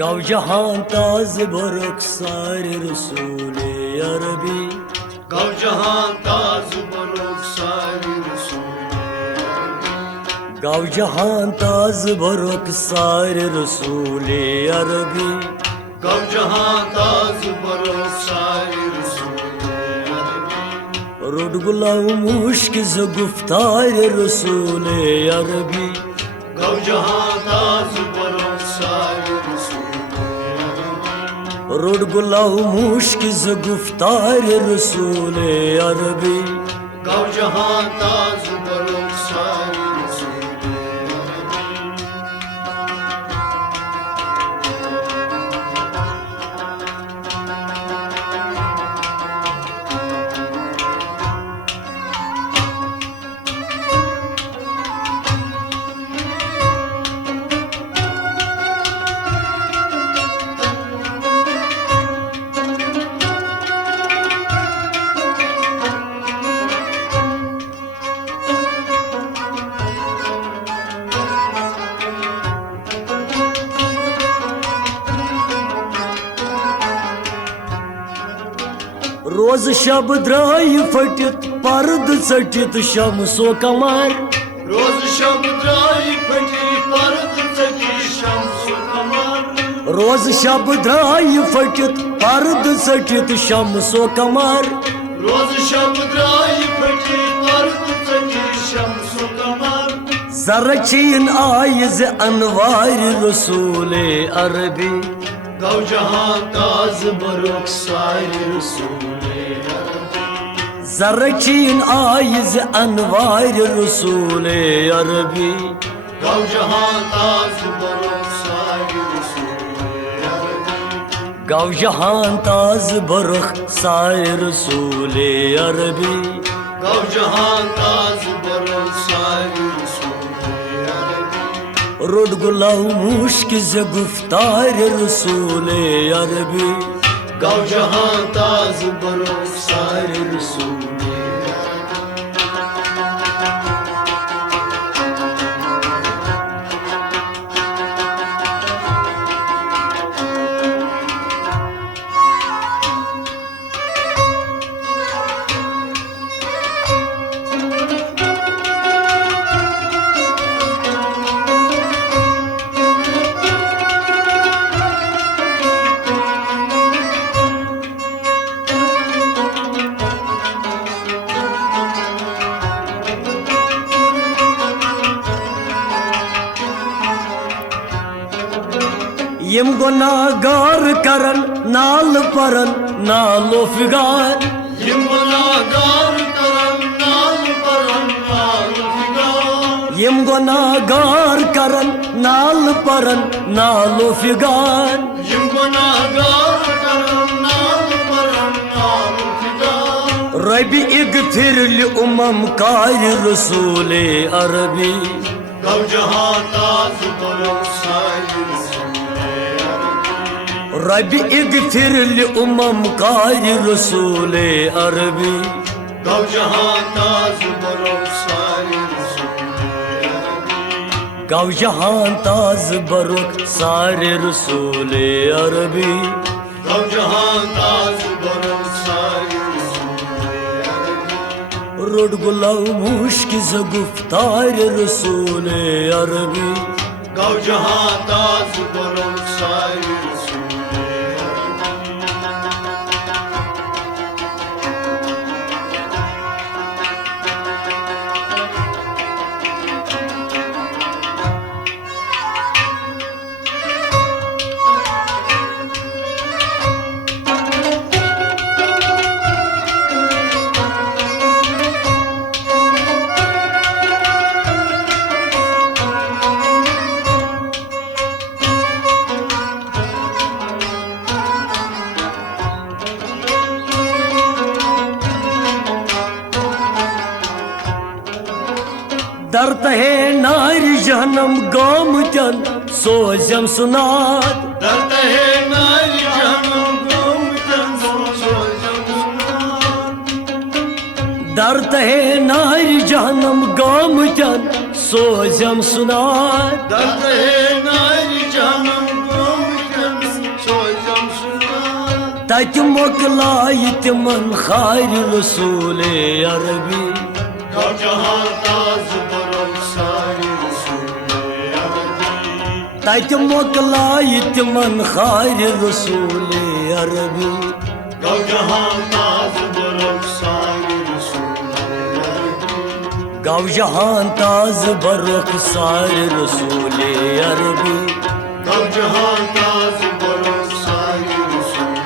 गौ जहां ताज बरुखसार रसूले अरबी गौ जहां ताज बरुखसार रसूले गौ जहां ताज बरुखसार रसूले अरबी गौ जहां ताज बरुखसार रसूले अरबी रुड गुलाम मुश्क ज गुफ्तार रसूले अरबी गौ जहां ताज बरुखसार रसूले अरबी रुड गुलाम मुश्क ज गुफ्तार रसूले अरबी गौ जहां ताज बरुखसार रसूले अरबी रोज शब द्राय फटित पर्द चटित शमसो कमर रोज शब द्राय फटित पर्द चटित शमसो कमर रोज शब द्राय फटित पर्द चटित शमसो कमर रोज शब द्राय फटित पर्द चटित शमसो कमर जरचीन आयज अनवार रसूले अरबी गौ जहां ताज बरुखसार रसूले अरबी जरचीन आयज अनवार रसूले अरबी गौ जहां ताज बरुखसार रसूले अरबी गौ जहां ताज बरुखसार रसूले अरबी गौ जहां ताज बरुखसार रसूले अरबी रुड गुलाम मुश्क ज गुफ्तार रसूले अरबी गौ जहां ताज बरुखसार रसूले यम गुनाहगार करन नाल परन नालो फिगार यम गुनाहगार करन नाल परन नाल फिगार यम गुनाहगार करन नाल परन नालो फिगार यम गुनाहगार करन नाल परन नाल फिगार रबी इगफिर लिउमम कार रसूले अरबी गौ जहां ताज बरुखसार रसूले अरबी रबी इगफिर लिउमम कार रसूले अरबी गौ जहां ताज बरुखसार रसूले अरबी गौ जहां ताज बरुखसार रसूले अरबी गौ जहां ताज बरुखसार रसूले अरबी रुड गुलाम मुश्क ज गुफ्तार रसूले अरबी गौ जहां ताज बरुखसार रसूले अरबी दर्द है नारी जहनम गाम जन सोजम सुनाद दर्द है नारी जहनम गाम जन सोजम सुनाद दर्द है नारी जहनम गाम जन सोजम सुनाद दर्द है नारी जहनम गाम जन तत मोकलाय तिमन खार रसूल अरबी गौ जहां ताज बरम सारी रसूल अरबी तत मोकलाय तिमन खार रसूल अरबी गौ जहां ताज बरम सारी रसूल अरबी गौ जहां ताज बरुख सार रसूल अरबी गौ जहां ताज बरम सारी रसूल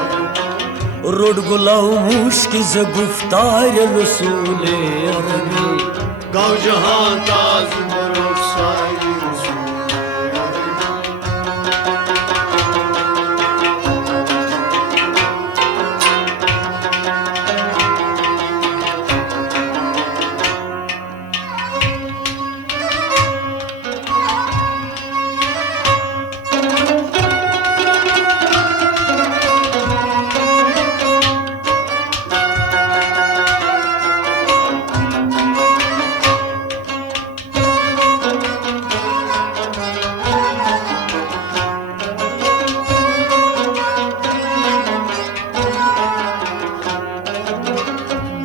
अरबी रुड गुलाव मुश्क ज गुफ्तार रसूल अरबी गौ जहां ताज बरम सारी रसूल अरबी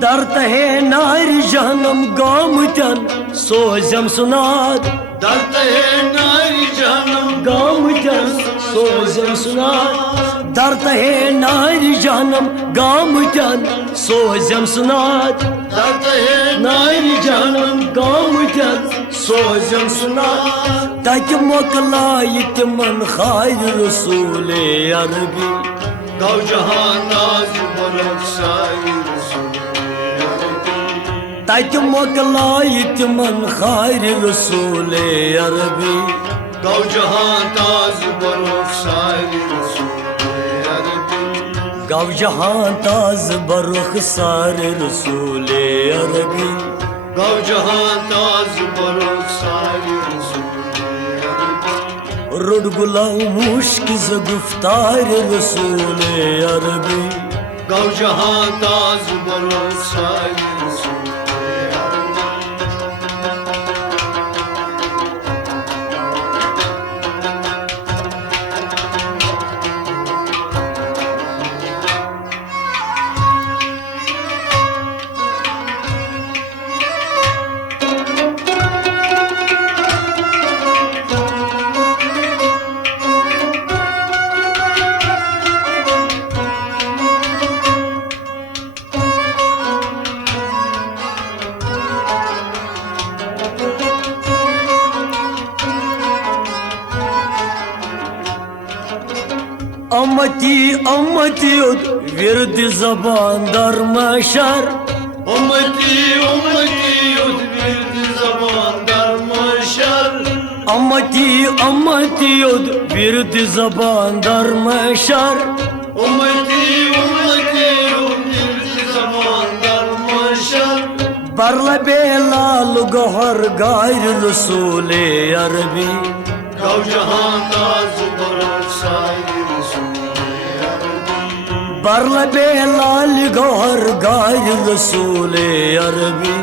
दर्द है नार जहनम गामतन सोजम सुनाद दर्द है नारी जहनम गामतन सोजम सुनाद दर्द है नार जहनम गामतन सोजम सुनाद दर्द है नार जहनम गामतन सोजम सुनाद तत मोकलाय तिमन खार रसूल अरबी गौ जहां ताज बरम सारी रसूल तत मोकलाय तिमन खार रसूल अरबी गौ जहां ताज बरम सारी रसूल अरबी गौ जहां ताज बरुख सार रसूल अरबी गौ जहां ताज बरम सारी रसूल अरबी रुड गुलाव मुश्क ज गुफ्तार रसूल अरबी गौ जहां ताज बरम सारी रसूल अरबी अमती अमती विरद जबान दर मशर उम्मती उम्मती उद्विद जबान दर महशर अमती अमती विरद जबान दर मशर उम्मती उम्मती उद्विद जबान दर महशर बरल बेलाल गहर गायर रसूल अरबी गौ जहां ताज बरम सारी रसूल अरबी बरल बेलाल गहर गायर रसूल अरबी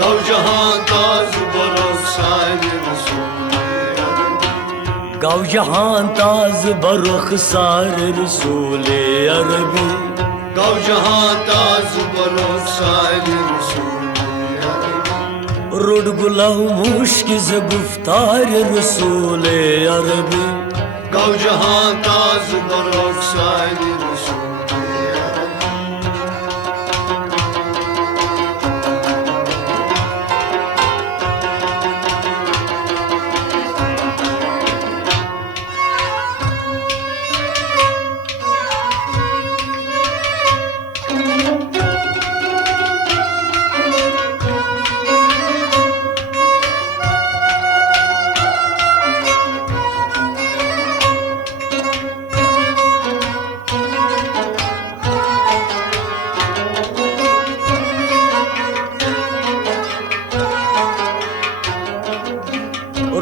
गौ जहां ताज बरम सारी रसूल अरबी गौ जहां ताज बरुख सार रसूल अरबी गौ जहां ताज बरम सारी रसूल रुड गुलाव मुश्क ज गुफ्तार रसूल अरबी गौ जहां ताज बरम सारी रसूल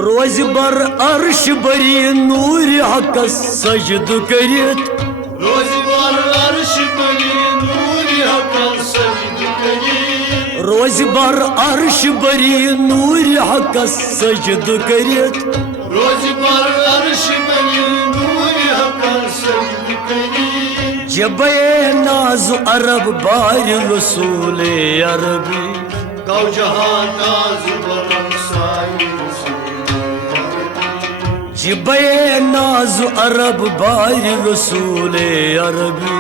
रोज बर अर्श बरी नूर हकस सजद करित रोज बर अर्श बरी नूर हकस सजद करित रोज बर अर्श बरी नूर हकस सजद करित रोज बर अर्श बरी नूर हकस सजद करित जबे नाज अरब बार रसूल अरबी गौ जहां ताज बरम साई जबे नाज अरब बार रसूल अरबी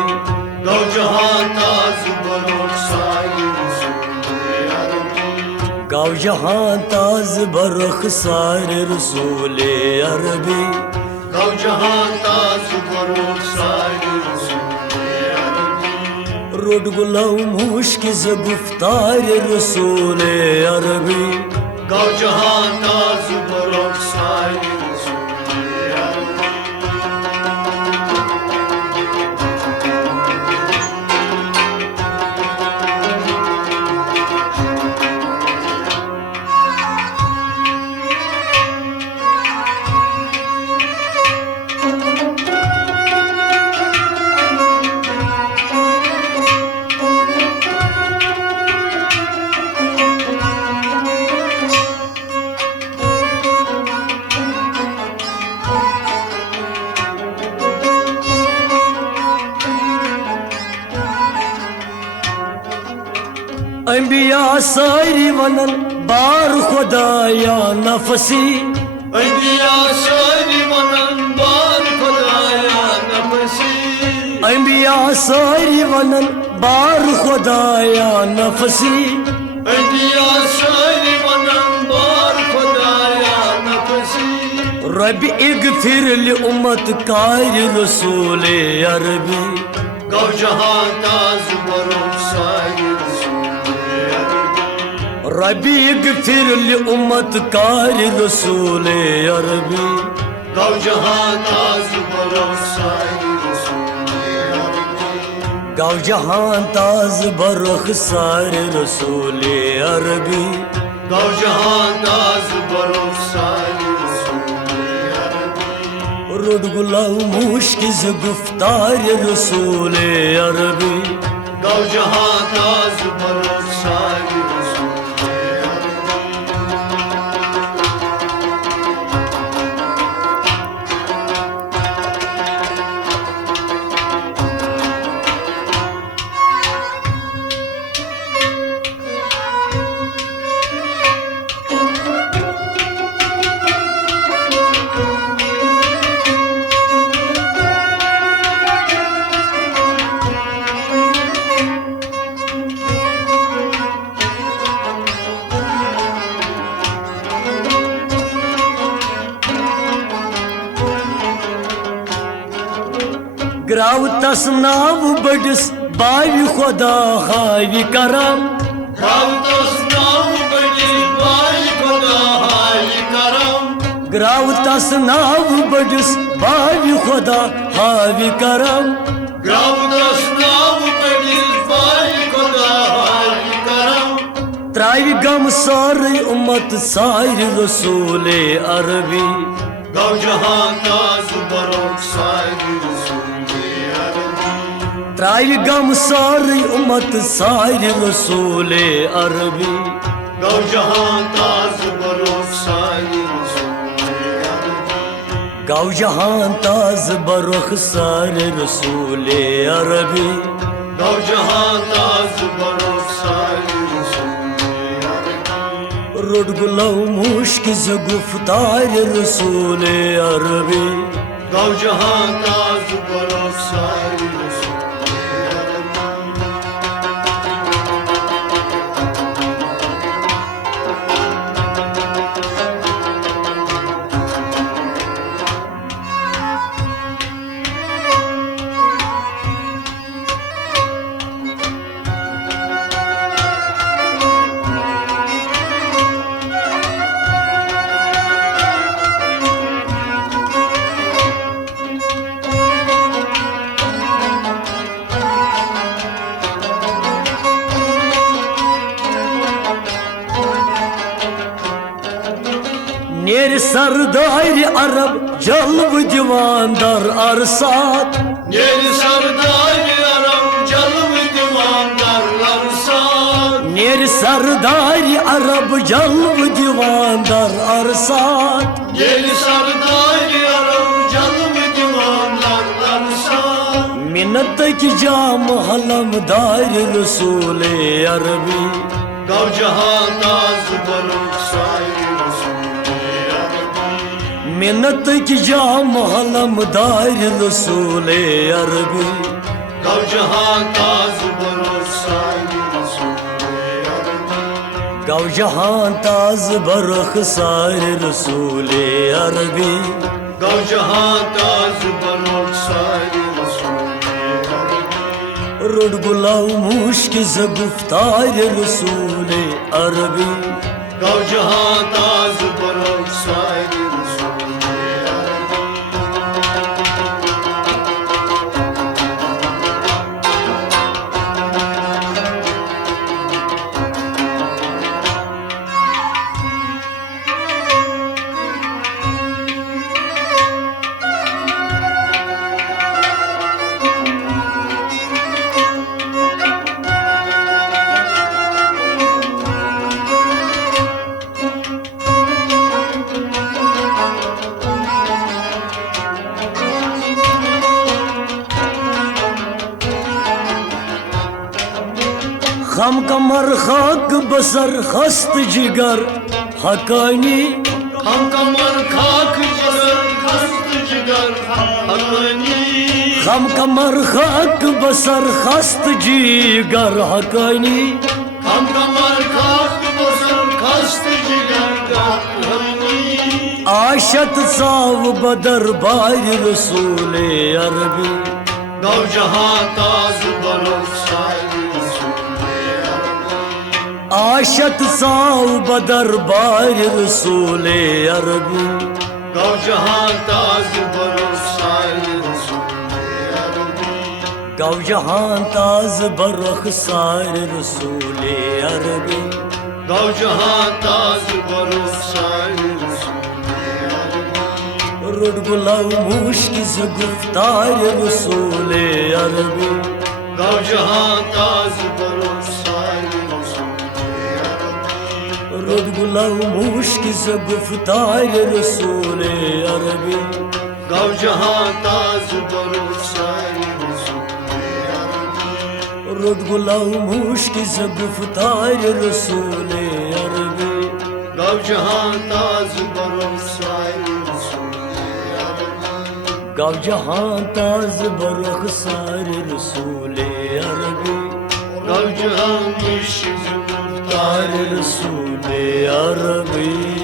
गौ जहां ताज बरम साई गौ जहां ताज बरख सार रसूल अरबी गौ जहां ताज बरम साई रोड गुलाम मुश्किल से गुफ्तार रसूल अरबी गौ जहां ताज बरम साई अंबिया सारी वनन बार खुदाया नफसी अंबिया सारी वनन बार खुदाया नफसी अंबिया सारी वनन बार खुदाया नफसी अंबिया सारी वनन बार खुदाया नफसी रब इगफिर लि उम्मत कार रसूल अरबी गौ जहां ताज बरम साई रबी इगफिर लि उम्मत कार रसूल अरबी गौ जहां ताज बरम साई गौ जहां ताज बरख सार रसूल अरबी गौ जहां ताज बरम साई रोड गुलाम मुश्किल से गुफ्तार रसूल अरबी गौ जहां ताज बरम साई ग्राव तस नाव बड़िस बावी खुदा हावी करम ग्राव तस नाव बड़िस बावी खुदा हावी करम ग्राव तस नाव बड़िस बावी खुदा हावी करम ग्राव तस नाव बड़िस बावी खुदा हावी करम त्रावी गम सारी उम्मत सारी रसूल अरबी गौ जहां ताज बरम साई त्रावी गम सारी उम्मत सारी रसूल अरबी गौ जहां ताज बरम साई गौ जहां ताज बरख सार रसूल अरबी गौ जहां ताज बरम साई रोड गुलाम मुश्किल से गुफ्तार रसूल अरबी गौ जहां ताज बरम साई नेर सरदार अरब जल्व दीवान दर अरसात नेर सरदार अरब जल्व दीवान दर अरसात नेर सरदार अरब जल्व दीवान दर अरसात नेर सरदार अरब जल्व दीवान दर अरसात मिन मिन्नत की जाम हलम दार रसूल अरबी Gav jahan taz barok sair Rasool Arabi मिन्नत की जाम हलम दार रसूल अरबी Gav jahan taz barok sair Rasool Arabi गौ जहां ताज बरख सार रसूल अरबी Gav jahan taz barok sair Rasool Arabi रुड गुलाव मुश्क ज गुफ्तार रसूल अरबी Gav jahan taz barok sair Rasool Arabi खम कमर खाक बसर खस्त जिगर Haqqani Ham kamar khak jigar khast jigar hakani खम कमर खाक बसर खस्त जिगर Haqqani Ham kamar khak basar khast jigar hakani आशत Sao बदर बार रसूल अरबी Gav jahan taz barok sair Rasool Arabi आशत Sao बदर बार रसूल अरबी Gav jahan taz barok sair Rasool Arabi गौ जहां ताज बरख सार रसूल अरबी Gav jahan taz barok sair Rasool रुड गुलाव मुश्क ज गुफ्तार रसूल अरबी Gav jahan taz barok sair Rasool Arabi रुद गुलाव मुश्क ज गुफ्तार रसूल अरबी Gav jahan taz barok sair Rasool Arabi रुद गुलाव मुश्क ज गुफ्तार रसूल अरबी Gav jahan taz barok sair Rasool गौ जहां ताज बरख सार रसूल अरबी Gav jahan ish तार रसूल अरबी